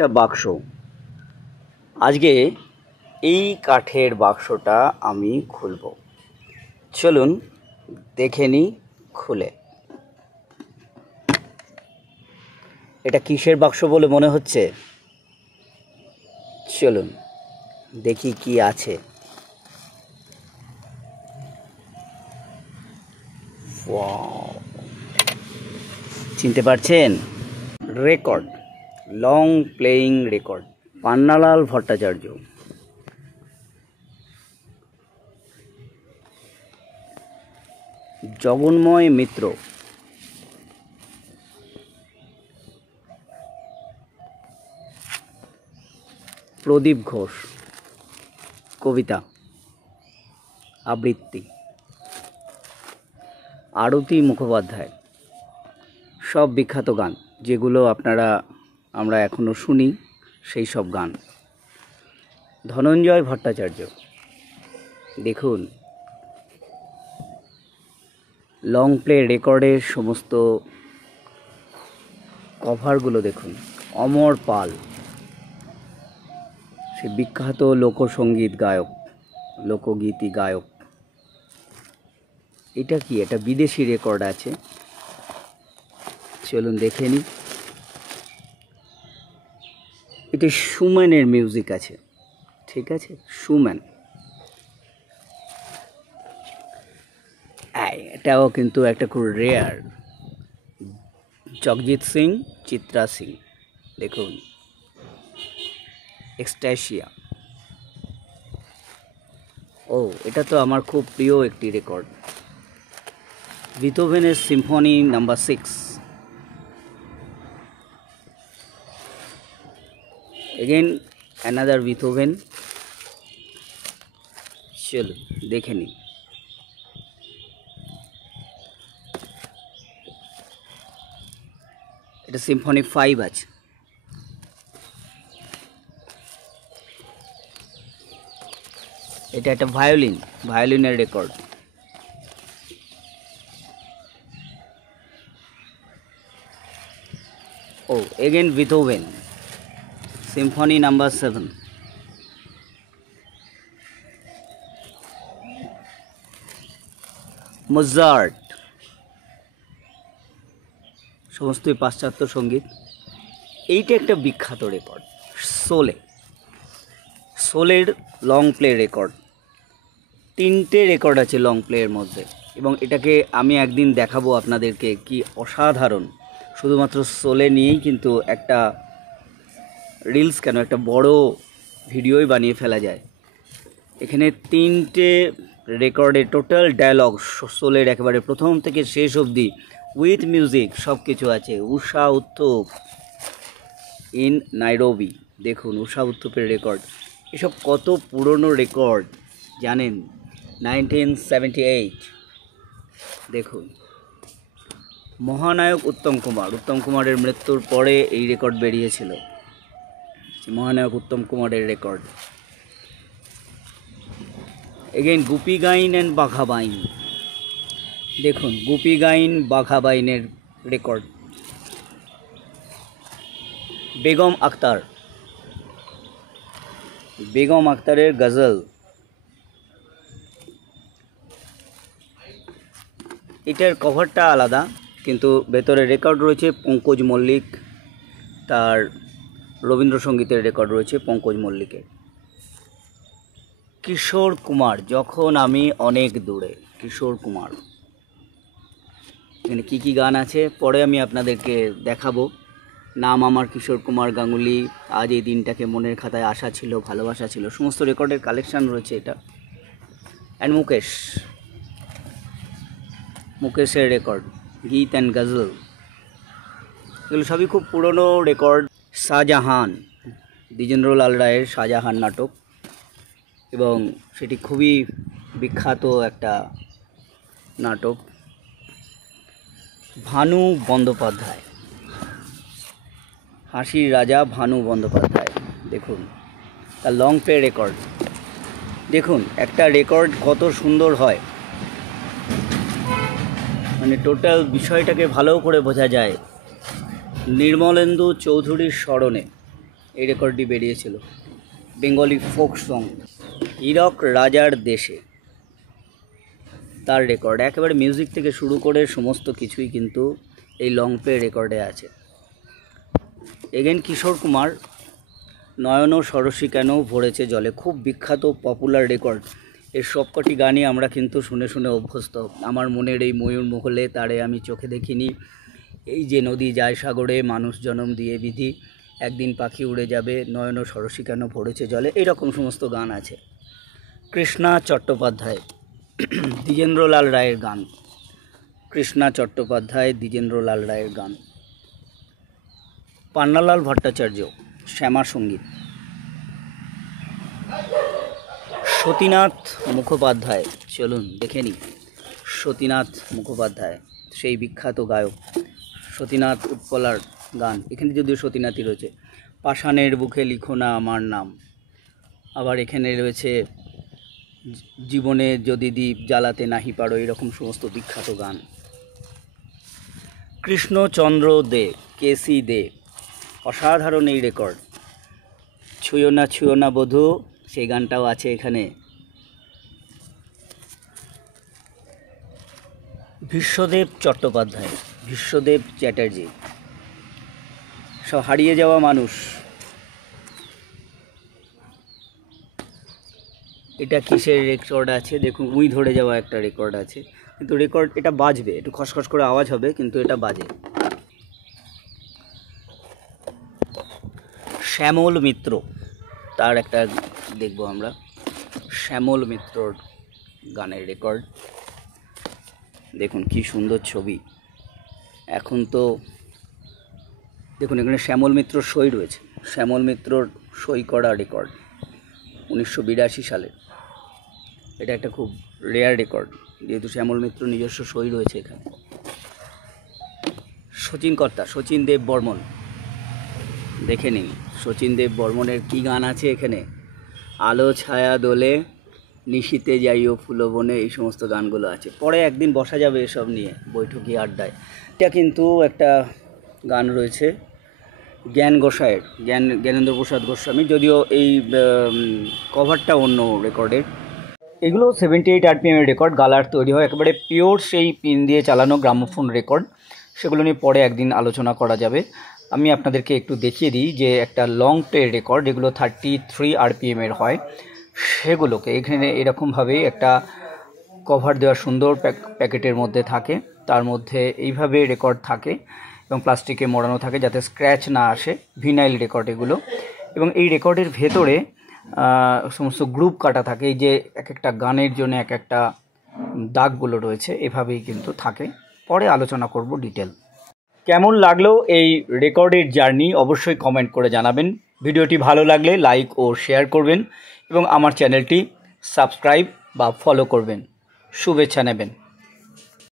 একটা বাক্স। আজকে এই কাঠের বাক্সটা আমি খুলব। চলুন দেখে নিই খুলে। এটা কিসের বাক্স বলে মনে হচ্ছে? চলুন দেখি কি আছে। চিনতে পারছেন? Record, long playing record, Pannalal Bhattacharya. Jaganmoy Mitra, Pradip Ghosh, কবিতা আবৃত্তি, আরতি মুখোপাধ্যায়, সব বিখ্যাত গান যেগুলো আমরা এখনও শুনি, সেই সব গান। ধনঞ্জয় ভট্টাচার্য, দেখুন লং প্লে রেকর্ডের সমস্ত কভারগুলো দেখুন। অমর পাল, সে বিখ্যাত লোকসঙ্গীত গায়ক, লোকগীতি গায়ক। এটা কি? এটা বিদেশি রেকর্ড আছে, চলুন দেখে নিই। এটা সুম্যানের মিউজিক আছে, ঠিক আছে, সুম্যান। এটাও কিন্তু একটা খুব রেয়ার। জগজিৎ সিং, চিত্রা সিং, দেখুন এক্সট্যাসিয়া। ও, এটা তো আমার খুব প্রিয় একটি রেকর্ড, বিথোভেনের symphony number 6। Again another Beethoven. চলো দেখে নিই। এটা সিম্ফনি 5 আছে। এটা একটা ভায়োলিনের রেকর্ড। ও, again Beethoven, symphony number 7। Mozart, সমস্তই পাশ্চাত্য সঙ্গীত। এইটা একটা বিখ্যাত রেকর্ড, সোলের লং প্লে রেকর্ড। 3টে রেকর্ড আছে লং প্লের মধ্যে, এবং এটাকে আমি একদিন দেখাবো আপনাদেরকে, কি অসাধারণ। শুধুমাত্র সোলে নিয়েই কিন্তু একটা রিলস কেন, একটা বড় ভিডিওই বানিয়ে ফেলা যায়। এখানে 3টে রেকর্ডে টোটাল ডায়ালগ সোলের একেবারে প্রথম থেকে শেষ অবধি উইথ মিউজিক সব কিছু আছে। উষা উত্থুপ ইন নাইরোবি, দেখুন উষা উত্থুপের রেকর্ড। এসব কত পুরনো রেকর্ড জানেন? 1978। দেখুন মহানায়ক উত্তম কুমারের মৃত্যুর পরে এই রেকর্ড বেরিয়েছিল, মহানায়ক উত্তম কুমারের record. Again Goopy Gyne and Bagha Byne, দেখুন গুপি গাইন বাঘা বাইনের রেকর্ড। বেগম আক্তারের গজল। এটার কভারটা আলাদা, কিন্তু ভেতরে রেকর্ড রয়েছে পঙ্কজ মল্লিক, তার রবীন্দ্রসঙ্গীতের রেকর্ড রয়েছে পঙ্কজ মল্লিকের। কিশোর কুমার, যখন আমি অনেক দূরে, কিশোর কুমার। এখানে কী গান আছে পরে আমি আপনাদেরকে দেখাবো। নাম আমার কিশোর কুমার গাঙ্গুলি, আজ এই দিনটাকে মনের খাতায় আশা ছিল, ভালোবাসা ছিল, সমস্ত রেকর্ডের কালেকশান রয়েছে এটা। অ্যান্ড মুকেশের রেকর্ড, গীত অ্যান্ড গজল, এগুলো সবই খুব পুরনো রেকর্ড। শাহজাহান, দ্বিজেন্দ্রলাল রায়ের শাহজাহান নাটক, এবং সেটি খুবই বিখ্যাত একটা নাটক। ভানু বন্দ্যোপাধ্যায়, হাসির রাজা ভানু বন্দ্যোপাধ্যায়, দেখুন তার লং প্লে রেকর্ড। দেখুন একটা রেকর্ড কত সুন্দর হয়, মানে টোটাল বিষয়টাকে ভালো করে বোঝা যায়। নির্মলেন্দু চৌধুরীর স্মরণে এই রেকর্ডটি বেরিয়েছিল, বেঙ্গলি ফোক সং, হীরক রাজার দেশে, তার রেকর্ড। একেবারে মিউজিক থেকে শুরু করে সমস্ত কিছুই কিন্তু এই লং প্লে রেকর্ডে আছে। এগেন কিশোর কুমার, নয়ন সরসী কেন ভরেছে জলে, খুব বিখ্যাত পপুলার রেকর্ড। এর সবকটি গানই আমরা কিন্তু শুনে শুনে অভ্যস্ত। আমার মনের এই ময়ূর মহলে, তারে আমি চোখে দেখিনি, এই যে নদী যায় সাগরে, মানুষ জনম দিয়ে বিধি, একদিন পাখি উড়ে যাবে, নয়ন সরসী কেন ভরেছে জলে, এইরকম সমস্ত গান আছে। কৃষ্ণা চট্টোপাধ্যায়, দ্বিজেন্দ্রলাল রায়ের গান। কৃষ্ণা চট্টোপাধ্যায়, দ্বিজেন্দ্রলাল রায়ের গান। পান্নালাল ভট্টাচার্য, শ্যামা সঙ্গীত। সতীনাথ মুখোপাধ্যায়, চলুন দেখে নিই। সতীনাথ মুখোপাধ্যায় সেই বিখ্যাত গায়ক, সতীনাথ উৎপলার গান। এখানে যদিও সতীনাথই রয়েছে। পাষাণের বুকে লিখো না আমার নাম। আবার এখানে রয়েছে জীবনে যদি দ্বীপ জ্বালাতে নাহি পারো, এরকম সমস্ত বিখ্যাত গান। কৃষ্ণচন্দ্র দে, কেসি দে, অসাধারণ এই রেকর্ড। ছুঁয়ো না বধূ, সেই গানটাও আছে এখানে। বিশ্বদেব চট্টোপাধ্যায়, বিশ্বদেব চ্যাটার্জি, সব হারিয়ে যাওয়া মানুষ। এটা কিসের রেকর্ড আছে দেখুন, উই ধরে যাওয়া একটা রেকর্ড আছে, কিন্তু রেকর্ড এটা বাজবে, একটু খসখস করে আওয়াজ হবে, কিন্তু এটা বাজে। শ্যামল মিত্র, তার একটা দেখব আমরা। শ্যামল মিত্রর গানের রেকর্ড দেখুন, কি সুন্দর ছবি। এখন তো দেখুন এখানে শ্যামল মিত্রর সই রয়েছে, শ্যামল মিত্রর সই করা রেকর্ড 1982 সালে। এটা একটা খুব রেয়ার রেকর্ড, যেহেতু শ্যামল মিত্র নিজস্ব সই রয়েছে এখানে। শচীন কর্তা, শচীন দেব বর্মন, দেখে নিন শচীন দেব বর্মনের কী গান আছে এখানে। আলো ছায়া দোলে, নিশীতে যাইও ফুলবনে, এই সমস্ত গানগুলো আছে। পরে একদিন বসা যাবে এসব নিয়ে বৈঠকি আড্ডায়। এটা কিন্তু একটা গান রয়েছে জ্ঞান গোসাইয়ের, জ্ঞানেন্দ্র প্রসাদ গোস্বামী, যদিও এই কভারটা অন্য রেকর্ডের। এগুলো 78 RPM এর রেকর্ড, গালার তৈরি হয়, একেবারে পিওর সেই পিন দিয়ে চালানো গ্রামোফোন রেকর্ড। সেগুলো নিয়ে পরে একদিন আলোচনা করা যাবে। আমি আপনাদেরকে একটু দেখিয়ে দিই যে একটা লং প্লে রেকর্ড, যেগুলো 33 RPM এর হয়, সেগুলোকে এখানে এরকমভাবেই একটা কভার দেওয়া সুন্দর প্যাকেটের মধ্যে থাকে, তার মধ্যে এইভাবে রেকর্ড থাকে এবং প্লাস্টিকে মোড়ানো থাকে যাতে স্ক্র্যাচ না আসে, ভিনাইল রেকর্ড এগুলো। এবং এই রেকর্ডের ভেতরে সমস্ত গ্রুপ কাটা থাকে, এই যে এক একটা গানের জন্য এক একটা দাগগুলো রয়েছে, এভাবেই কিন্তু থাকে। পরে আলোচনা করব ডিটেল। কেমন লাগলো এই রেকর্ডের জার্নি অবশ্যই কমেন্ট করে জানাবেন। ভিডিওটি ভালো লাগলে লাইক ও শেয়ার করবেন এবং আমার চ্যানেলটি সাবস্ক্রাইব বা ফলো করবেন। শুভেচ্ছা নেবেন।